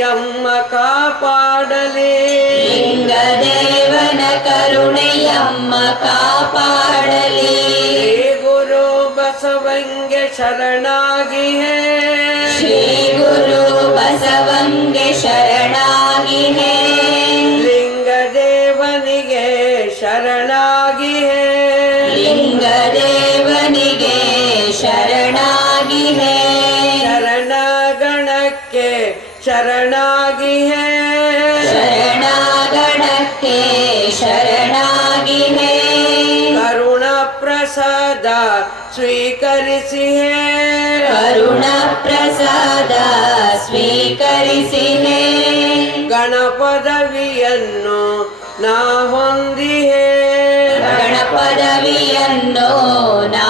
ಯಮ್ಮ ಕಾಪಾಡಲೇ ಲಿಂಗದೇವನ ಕರುಣೆಯಮ್ಮ ಕಾಪಾಡಲಿ. ಗುರು ಬಸವಂಗೆ ಶರಣಾಗಿಹೇ ಶ್ರೀ ಗುರು ಬಸವಂಗೆ ಶರಣಾಗಿಹೇ ಲಿಂಗದೇವನಿಗೆ ಶರಣಾಗಿಹೇ ಲಿಂಗದೇವನಿಗೆ ಶರಣಾಗಿಹೇ ಶರಣಗಣಕ್ಕೆ ಶರಣಾಗಿಹೇ ಶರಣಗಣಕ್ಕೆ ಶರಣಾಗಿಹೇ ಕರುಣ ಪ್ರಸಾದ ಸ್ವೀಕರಿಸಿಹೇ ಕರುಣ ಪ್ರಸಾದ ಸ್ವೀಕರಿಸಿಹೇ ಗಣಪದವಿಯನ್ನು ನಾ ಹೊಂದಿಹೇ ಗಣಪದವಿಯನ್ನು ನಾ